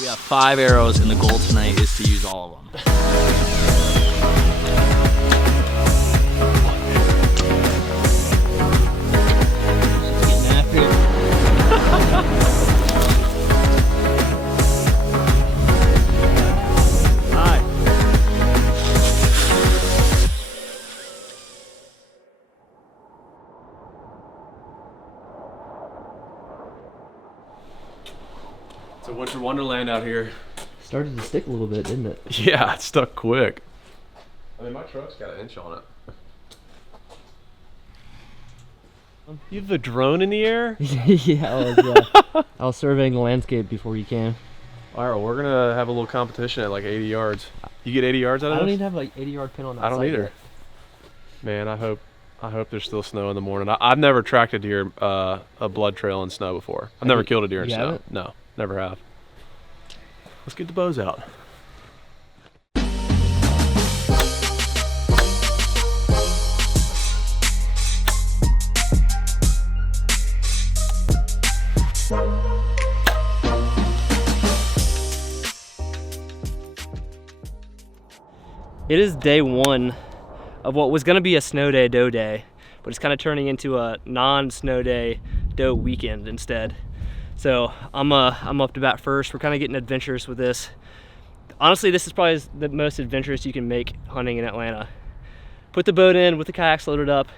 We have 5 arrows, and the goal tonight is to use all of them. Just getting after it. Hi. It's a winter wonderland out here. Started to stick a little bit, didn't it? Yeah, it stuck quick. I mean, my truck's got an inch on it. You have a drone in the air? Yeah, I was surveying the landscape before you came. All right, well, we're gonna have a little competition at like 80 yards. You get 80 yards out of I don't this? even have like 80-yard pin on that. I don't site either. yet. Man, I hope there's still snow in the morning. I've never tracked a deer, a blood trail in snow before. I've never killed a deer in you snow. haven't? No, never have. Let's get the bows out. It is day one of what was gonna be a snow day, doe day, but it's kind of turning into a non-snow day, doe weekend instead. So I'm up to bat first. We're kind of getting adventurous with this. Honestly, this is probably the most adventurous you can make hunting in Atlanta. Put the boat in with the kayaks loaded up,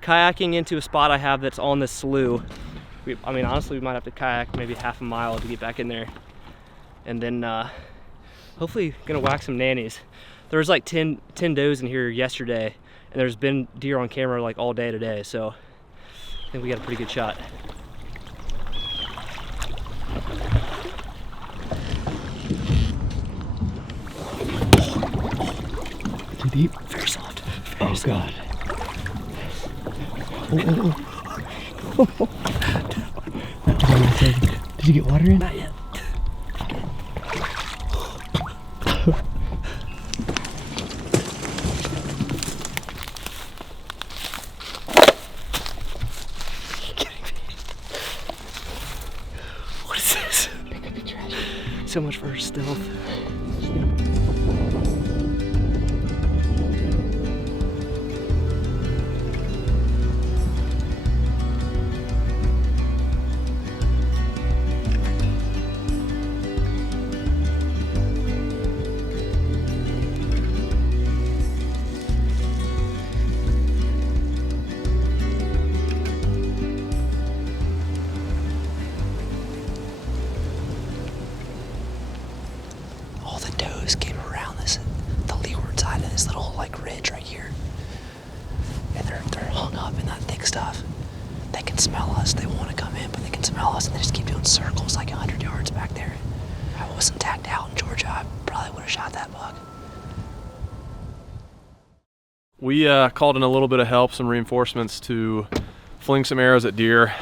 kayaking into a spot I have that's on this slough. I mean, honestly, we might have to kayak maybe half a mile to get back in there. And then hopefully gonna whack some nannies. There was like 10 does in here yesterday, and there's been deer on camera like all day today, so I think we got a pretty good shot. Too deep? Very soft. Very soft. God. Did you get water in? Not yet. What is this? Pick up the trash. So much for stealth. All the does came around the leeward side of this little like ridge right here, and they're hung up in that thick stuff. They can smell us. They want to come in, but they can smell us, and they just keep doing circles like 100 yards back there. If I wasn't tagged out in Georgia, I probably would have shot that buck. We called in a little bit of help, some reinforcements to fling some arrows at deer.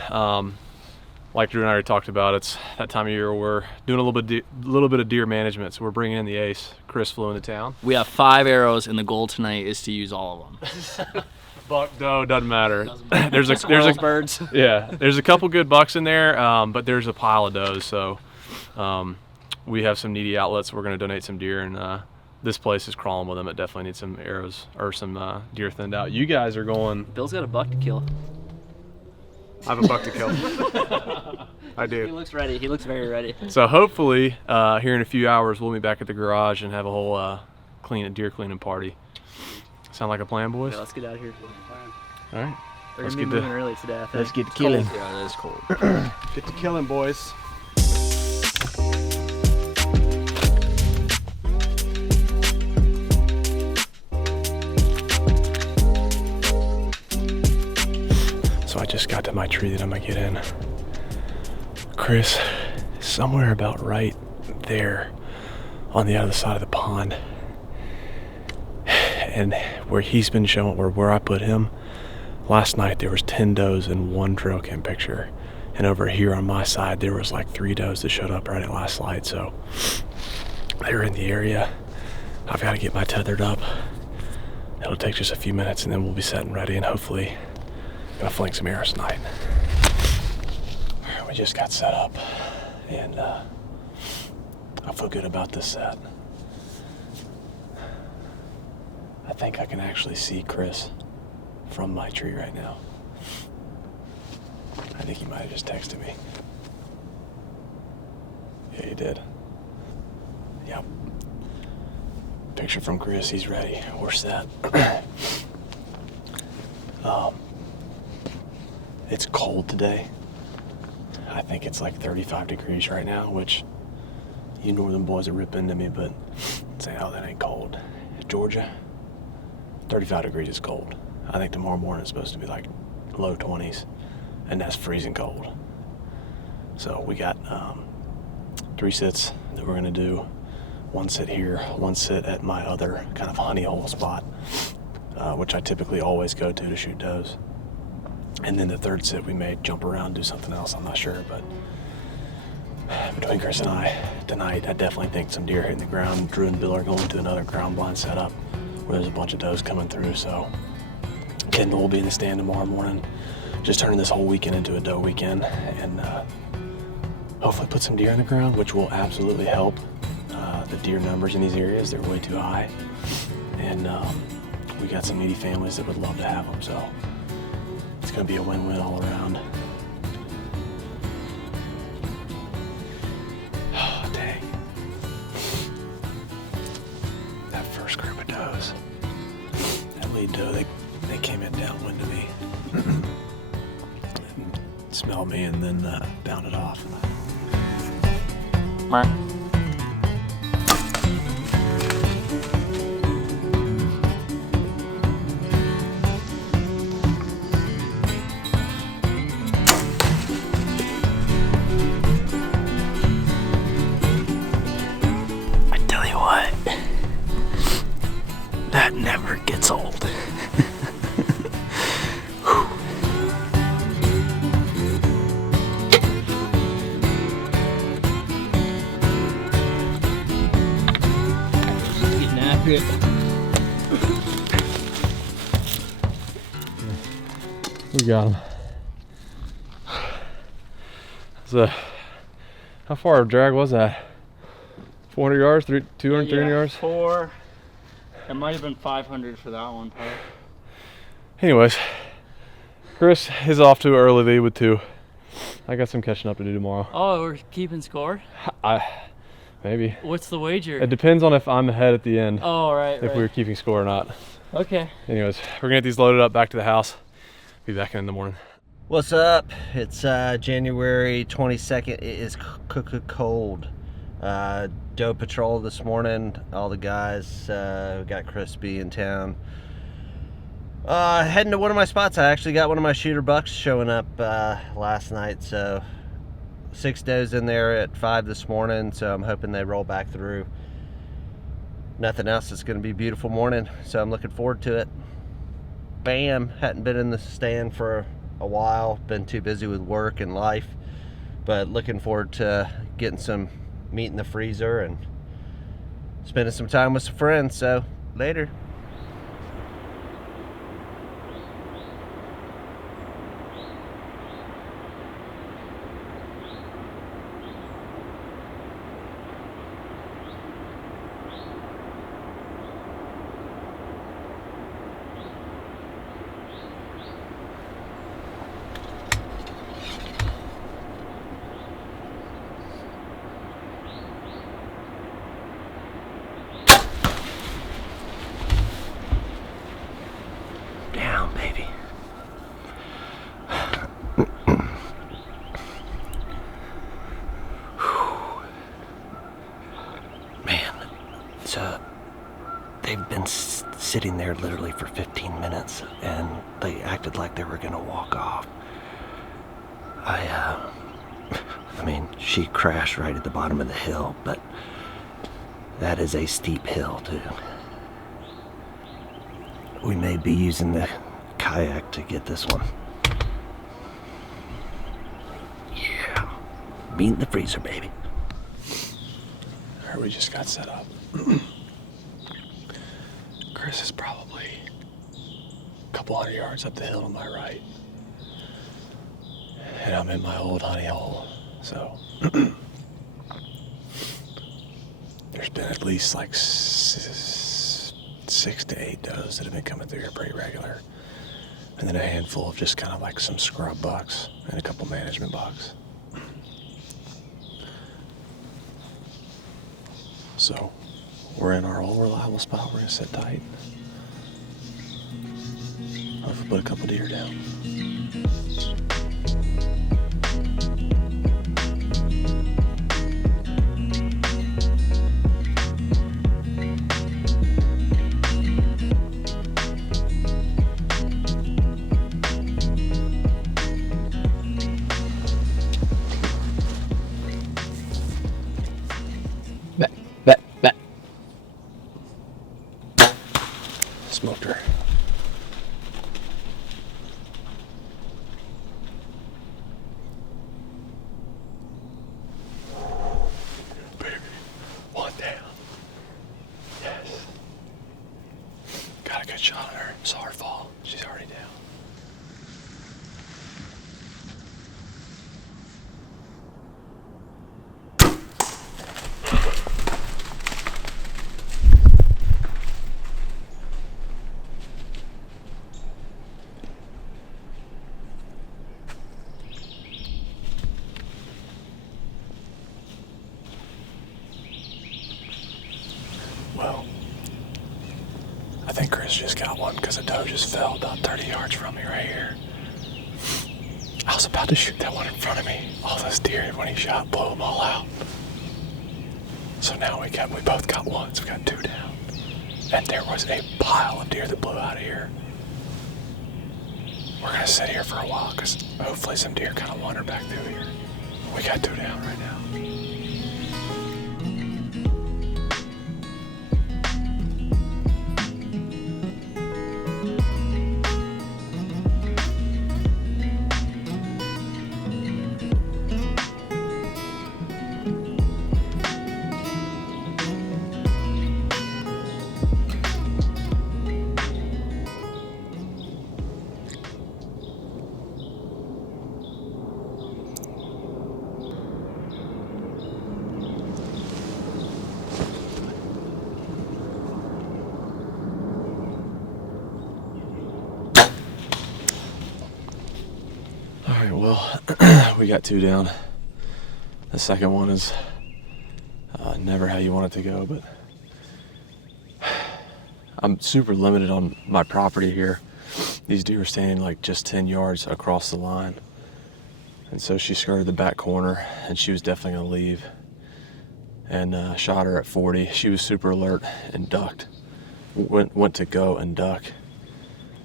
Like Drew and I already talked about, it's that time of year we're doing a little bit of deer management, so we're bringing in the ace. Chris flew into town. We have 5 arrows, and the goal tonight is to use all of them. Buck, doe, doesn't matter. There's a birds. Yeah, there's a couple good bucks in there, but there's a pile of does. So we have some needy outlets. We're going to donate some deer, and this place is crawling with them. It definitely needs some arrows or some deer thinned out. You guys are going. Bill's got a buck to kill. I have a buck to kill. I He do. looks ready. He looks very ready. So hopefully here in a few hours we'll be back at the garage and have a whole deer cleaning party. Sound like a plan, boys? Yeah, let's get out of here. All right. They're Let's gonna be get moving early today, I think. Let's get to killing. Yeah, it is cold. Get to killing, boys. So I just got to my tree that I'm gonna get in. Chris, somewhere about right there on the other side of the pond. And where he's been showing, where I put him, last night there was 10 does in one trail cam picture. And over here on my side, there was like 3 does that showed up right at last light. So they're in the area. I've got to get my tethered up. It'll take just a few minutes and then we'll be set and ready, and hopefully gonna fling some arrows tonight. We just got set up, and I feel good about this set. I think I can actually see Chris from my tree right now. I think he might have just texted me. Yeah, he did. Yep. Picture from Chris, he's ready. We're set. It's cold today. I think it's like 35 degrees right now, which you northern boys are ripping into me, but say, oh, that ain't cold. Georgia, 35 degrees is cold. I think tomorrow morning is supposed to be like low 20s, and that's freezing cold. So we got 3 sits that we're gonna do. 1 sit here, 1 sit at my other kind of honey hole spot, which I typically always go to shoot does. And then the 3rd sit we may jump around, do something else, I'm not sure, but between Chris and I tonight, I definitely think some deer hitting the ground. Drew and Bill are going to another ground blind setup where there's a bunch of does coming through, so Kendall will be in the stand tomorrow morning, just turning this whole weekend into a doe weekend, and hopefully put some deer in the ground, which will absolutely help the deer numbers in these areas. They're way too high, and we got some needy families that would love to have them, so it's going to be a win-win all around. Oh, dang. That first group of does, that lead doe, they came in downwind to me and smelled me and then bounded off. That never gets old. Getting after it. We got him. So, how far of drag was that? 400 yards? 200, 300 yards? 4. It might have been 500 for that one, probably. Anyways, Chris is off to an early lead with 2. I got some catching up to do tomorrow. Oh, we're keeping score? Maybe. What's the wager? It depends on if I'm ahead at the end. Oh, right, If we were keeping score or not. Okay. Anyways, we're gonna get these loaded up back to the house. Be back in the morning. What's up? It's January 22nd. It is cold. Doe patrol this morning. All the guys, we got Crispy in town. Heading to one of my spots. I actually got one of my shooter bucks showing up last night. So 6 does in there at 5 this morning. So I'm hoping they roll back through. Nothing else. It's going to be a beautiful morning. So I'm looking forward to it. Bam. Hadn't been in the stand for a while. Been too busy with work and life. But looking forward to getting some meat in the freezer and spending some time with some friends. So later. Down, baby. Man, so they've been sitting there literally for 15 minutes and they acted like they were gonna walk off. I mean, she crashed right at the bottom of the hill, but that is a steep hill too. We may be using the kayak to get this one. Yeah, meat in the freezer, baby. All right, we just got set up. Chris is probably a couple hundred yards up the hill to my right. And I'm in my old honey hole, so there's been at least like 6 to 8 does that have been coming through here pretty regular. And then a handful of just kind of like some scrub bucks and a couple management bucks. So we're in our old reliable spot. We're gonna sit tight. Hopefully put a couple deer down. Back. Smoked her. Baby, one down. Yes. Got a good shot on her. Saw her fall. She's already down. Well, I think Chris just got one because a doe just fell about 30 yards from me right here. I was about to shoot that one in front of me. All those deer, when he shot, blew them all out. So now we both got ones. We got 2 down. And there was a pile of deer that blew out of here. We're gonna sit here for a while because hopefully some deer kind of wander back through here. We got 2 down right now. Alright, well, we got 2 down. The second one is never how you want it to go, but I'm super limited on my property here. These deer are standing like just 10 yards across the line. And so she skirted the back corner and she was definitely gonna leave. And shot her at 40. She was super alert and ducked. Went to go and duck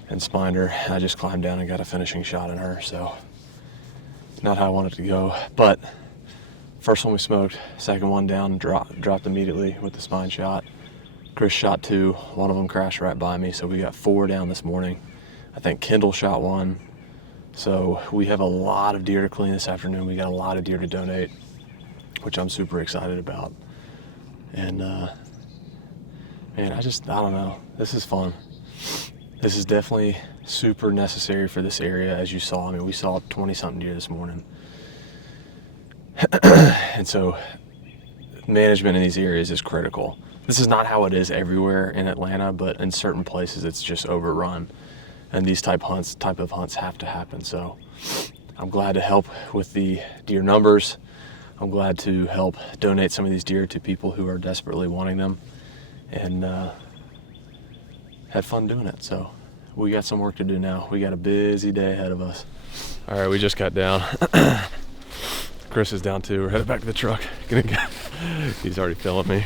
and spined her. I just climbed down and got a finishing shot on her, so not how I wanted to go. But first one we smoked, second one down, dropped immediately with the spine shot. Chris shot 2, one of them crashed right by me, so we got 4 down this morning. I think Kendall shot 1. So we have a lot of deer to clean this afternoon. We got a lot of deer to donate, which I'm super excited about. And man, I don't know, this is fun. This is definitely super necessary for this area, as you saw. I mean, we saw 20-something deer this morning. And so management in these areas is critical. This is not how it is everywhere in Atlanta, but in certain places it's just overrun. And these type of hunts have to happen. So I'm glad to help with the deer numbers. I'm glad to help donate some of these deer to people who are desperately wanting them. And had fun doing it. So we got some work to do now. We got a busy day ahead of us. All right, we just got down. Chris is down too. We're headed back to the truck. He's already filling me.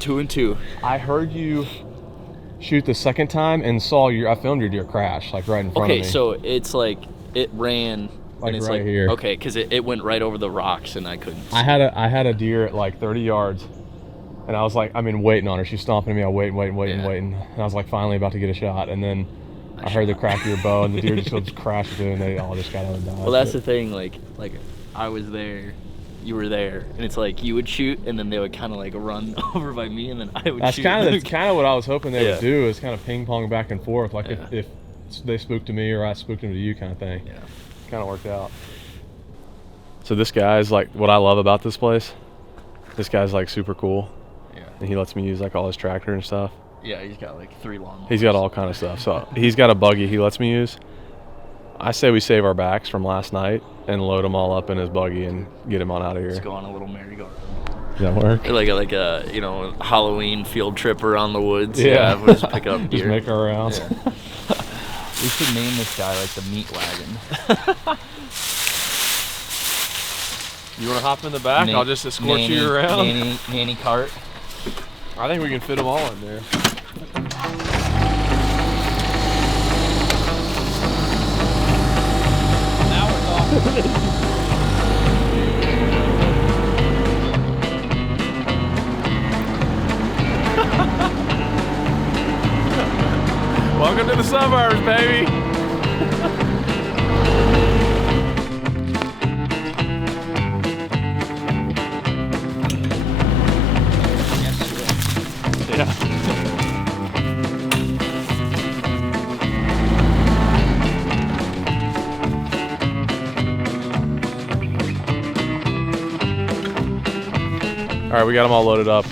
2 and 2. I heard you shoot the second time and I filmed your deer crash like right in front of me. Okay, so it's like it ran Like and it's right here. Okay, because it went right over the rocks and I couldn't. I had a deer at like 30 yards, and I was like, waiting on her. She's stomping at me. I'm waiting. And I was like finally about to get a shot, and then I heard the crack of your bow, and the deer just crashed through, and they all just got out and died. Well, that's the thing. Like I was there, you were there, and it's like you would shoot, and then they would kind of like run over by me, and then I would shoot. That's kind of what I was hoping they would do, is kind of ping pong back and forth, like if they spooked to me or I spooked them to you, kind of thing. Yeah. Kind of worked out. So this guy is like, what I love about this place, this guy's like super cool. and he lets me use like all his tractor and stuff. Yeah, he's got like 3 lawnmowers. He's got all kind of stuff. So he's got a buggy he lets me use. I say we save our backs from last night and load them all up in his buggy and get him on out of here. Let's go on a little merry-go-round. Does that work? Like a Halloween field trip around the woods. Yeah. We'll just pick up Just deer. make our rounds. Yeah. We should name this guy like the meat wagon. You want to hop in the back? I'll just escort you around. Nanny cart. I think we can fit them all in there. Now we're talking. Welcome to the suburbs, baby. Yeah. All right, we got them all loaded up.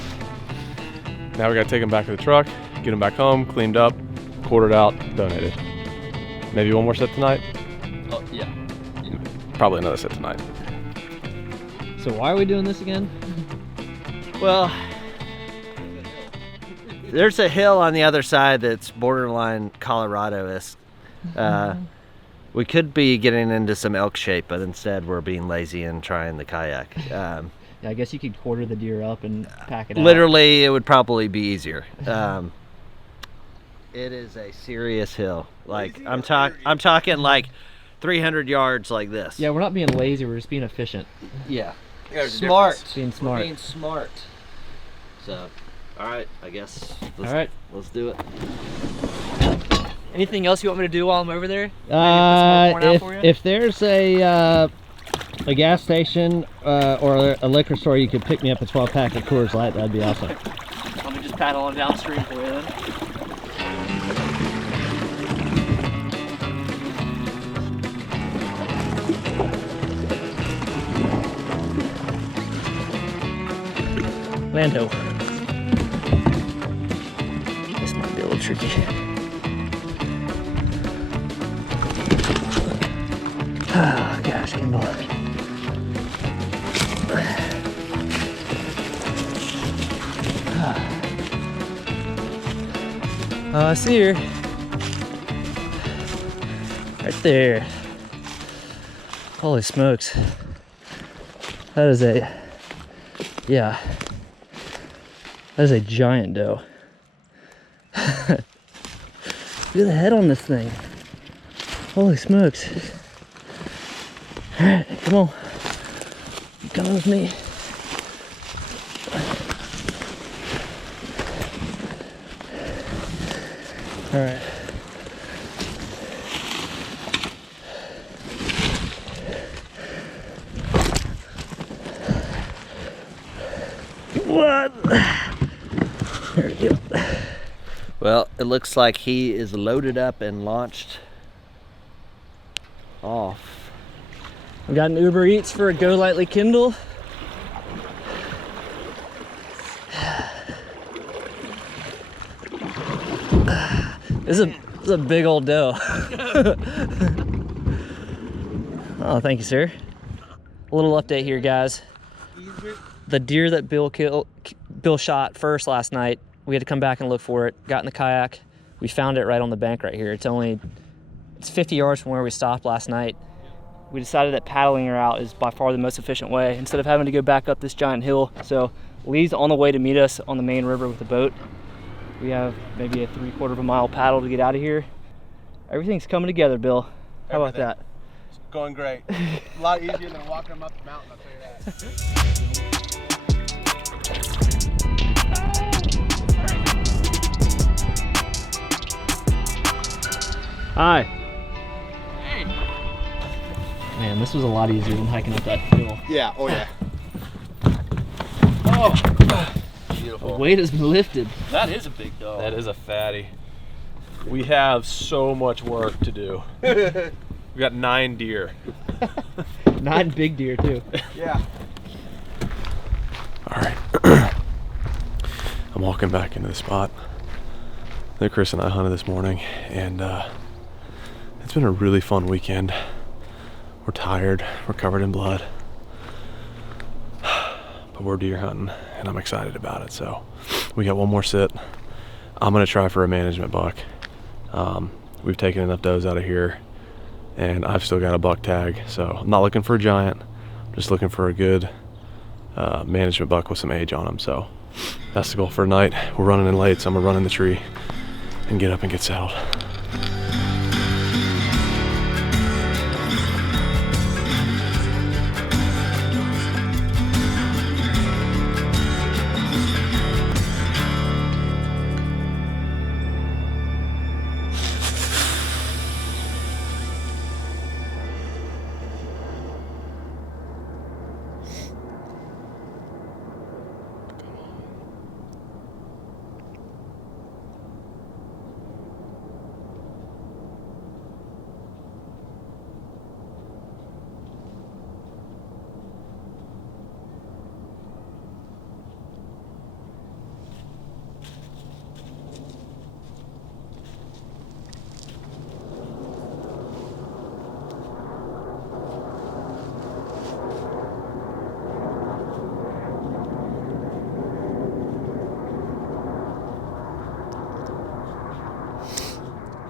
Now we got to take them back to the truck, get them back home, cleaned up, quartered out, donated. Maybe one more set tonight? Oh, yeah. Probably another set tonight. So why are we doing this again? Well, there's a hill on the other side that's borderline Colorado-esque. We could be getting into some elk shape, but instead we're being lazy and trying the kayak. Yeah, I guess you could quarter the deer up and pack it out. Literally, it would probably be easier. It is a serious hill. Like I'm talking like 300 yards like this. Yeah, we're not being lazy, we're just being efficient. Yeah. Smart. Being smart. We're being smart. So, all right, I guess. Let's do it. Anything else you want me to do while I'm over there? If there's a gas station or a liquor store, you could pick me up a 12-pack of Coors Light. That'd be awesome. Let me just paddle on downstream for you then. Lando. This might be a little tricky. Oh gosh, Kimball. Oh, I see her. Right there. Holy smokes. That is a, yeah. That is a giant doe. Look at the head on this thing. Holy smokes. Alright, come on. You coming with me? Alright. What? There we go. Well, it looks like he is loaded up and launched off. We got an Uber Eats for a Go Lightly Kindle. This is a big old doe. Oh, thank you, sir. A little update here, guys. The deer that Bill shot first last night, we had to come back and look for it. Got in the kayak. We found it right on the bank right here. It's 50 yards from where we stopped last night. We decided that paddling her out is by far the most efficient way instead of having to go back up this giant hill. So Lee's on the way to meet us on the main river with the boat. We have maybe a 3/4 of a mile paddle to get out of here. Everything's coming together, Bill. How about that? It's going great. A lot easier than walking them up the mountain, I'll tell you that. Hi. Hey. Man, this was a lot easier than hiking up that hill. Yeah, oh yeah. Beautiful. The weight has been lifted. That is a big dog. That is a fatty. We have so much work to do. We got 9 deer. 9 big deer too. Yeah. All right. walking back into the spot that Chris and I hunted this morning, and it's been a really fun weekend. We're tired, we're covered in blood, but we're deer hunting and I'm excited about it. So we got one more sit. I'm gonna try for a management buck. We've taken enough does out of here and I've still got a buck tag, so I'm not looking for a giant, I'm just looking for a good management buck with some age on him. So that's the goal for tonight. We're running in late, so I'm gonna run in the tree and get up and get settled.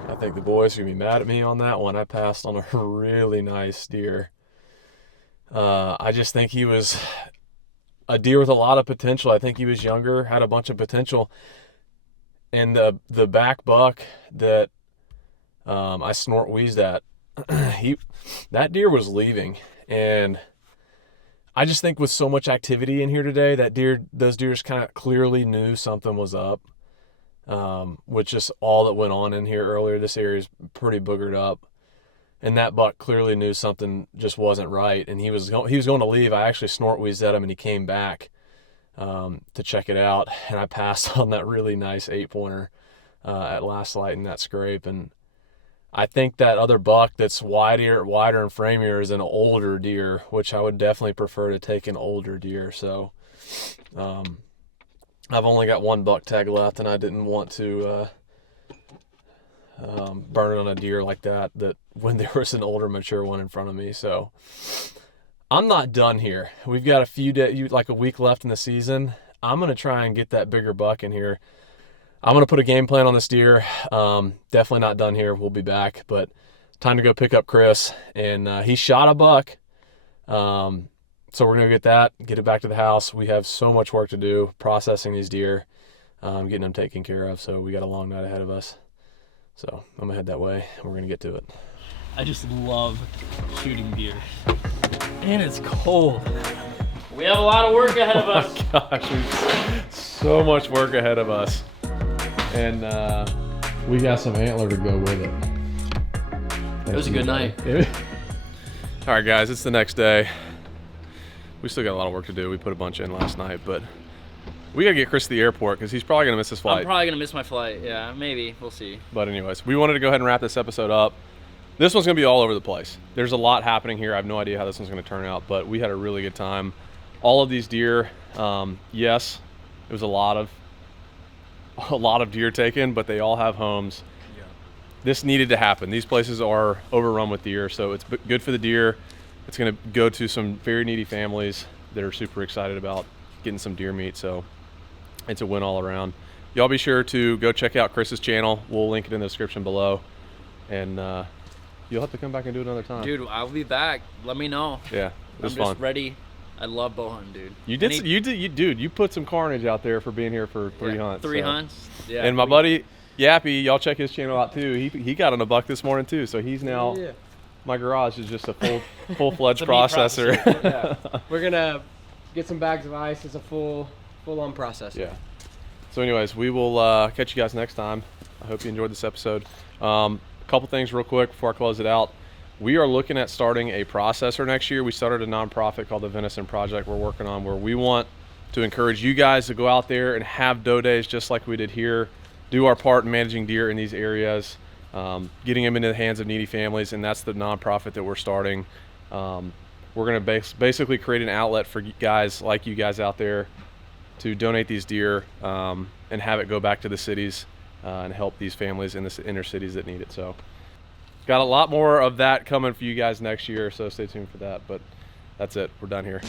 I think the boys are gonna be mad at me on that one. I passed on a really nice deer. I just think he was a deer with a lot of potential. I think he was younger, had a bunch of potential. And the back buck that I snort wheezed at, that deer was leaving. And I just think with so much activity in here today, those deers kind of clearly knew something was up. With just all that went on in here earlier, this area is pretty boogered up, and that buck clearly knew something just wasn't right, and he was going to leave. I actually snort wheezed at him, and he came back to check it out, and I passed on that really nice 8-pointer at last light in that scrape. And I think that other buck that's wider and framier is an older deer, which I would definitely prefer to take an older deer. So I've only got one buck tag left, and I didn't want to burn it on a deer like that when there was an older, mature one in front of me. So I'm not done here. We've got like a week left in the season. I'm going to try and get that bigger buck in here. I'm going to put a game plan on this deer. Definitely not done here. We'll be back, but time to go pick up Chris. And he shot a buck. So we're going to get that, get it back to the house. We have so much work to do processing these deer, getting them taken care of. So we got a long night ahead of us. So I'm going to head that way, and we're going to get to it. I just love shooting deer. And it's cold. We have a lot of work ahead of us. Oh my gosh, we've so much work ahead of us. And We got some antler to go with it. It was a good night. all right, guys, it's the next day. We still got a lot of work to do. We put a bunch in last night, but we got to get Chris to the airport because he's probably going to miss his flight. I'm probably going to miss my flight. Yeah, maybe. We'll see. But anyways, we wanted to go ahead and wrap this episode up. This one's going to be all over the place. There's a lot happening here. I have no idea how this one's going to turn out, but we had a really good time. All of these deer, yes, it was a lot of deer taken, but they all have homes. Yeah. This needed to happen. These places are overrun with deer, so it's good for the deer. It's going to go to some very needy families that are super excited about getting some deer meat. So it's a win all around. Y'all be sure to go check out Chris's channel. We'll link it in the description below. And you'll have to come back and do it another time. Dude, I'll be back. Let me know. Yeah, it was I'm fun. just ready. I love bow hunting, dude. You put some carnage out there for being here for 3 hunts. 3 hunts. Yeah. And my buddy Yappy, y'all check his channel out too. He got on a buck this morning too. So he's now my garage is just a full-fledged processor. Yeah. We're gonna get some bags of ice as a full-on processor. Yeah. So anyways, we will catch you guys next time. I hope you enjoyed this episode. A couple things real quick before I close it out. We are looking at starting a processor next year. We started a nonprofit called the Venison Project we're working on, where we want to encourage you guys to go out there and have doe days just like we did here, do our part in managing deer in these areas, getting them into the hands of needy families, and that's the nonprofit that we're starting. We're going to basically create an outlet for guys like you guys out there to donate these deer and have it go back to the cities and help these families in the inner cities that need it. So got a lot more of that coming for you guys next year, so stay tuned for that. But that's it. We're done here.